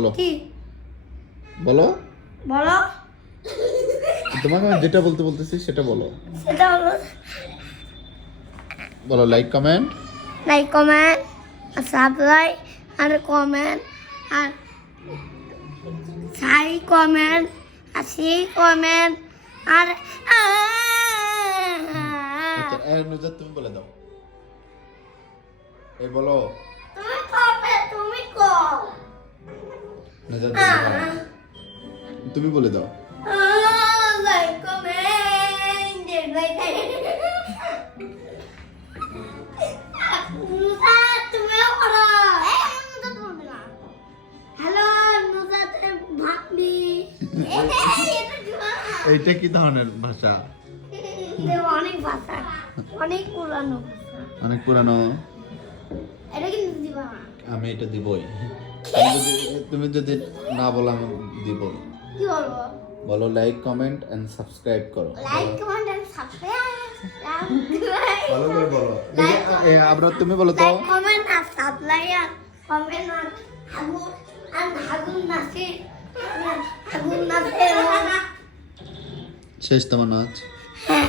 বলো কি বলো বলো তোমাকে আমি যেটা বলতেছি সেটা বলো সেটা হলো বলো লাইক কমেন্ট আর সাবস্ক্রাইব আর কমেন্ট আর সাই কমেন্ট আর সি কমেন্ট আর আচ্ছা নুজাত তুমি বলে দাও এই বলো তুমি করবে তুমি কর নুজাত তুমি বলে দাও লাইক কমেন্ট তুমিও করো হ্যালো নুজাতের ভাবি এইটা কি ধরনের ভাষা অনেক ভাষা অনেক পুরানো ভাষা অনেক পুরানো এটা কিন্তু দিবা না আমি এটা দিবই তুমি যদি না বলো আমি দিবই কি বলবো বলো লাইক কমেন্ট এন্ড সাবস্ক্রাইব করো লাইক কমেন্ট এন্ড সাবস্ক্রাইব ভালো করে বলো আবার তুমি বলো তো লাইক কমেন্ট আর সাবস্ক্রাইব কমেন্ট আর আগুন নাসির শেষ তোমার নাচ হ্যাঁ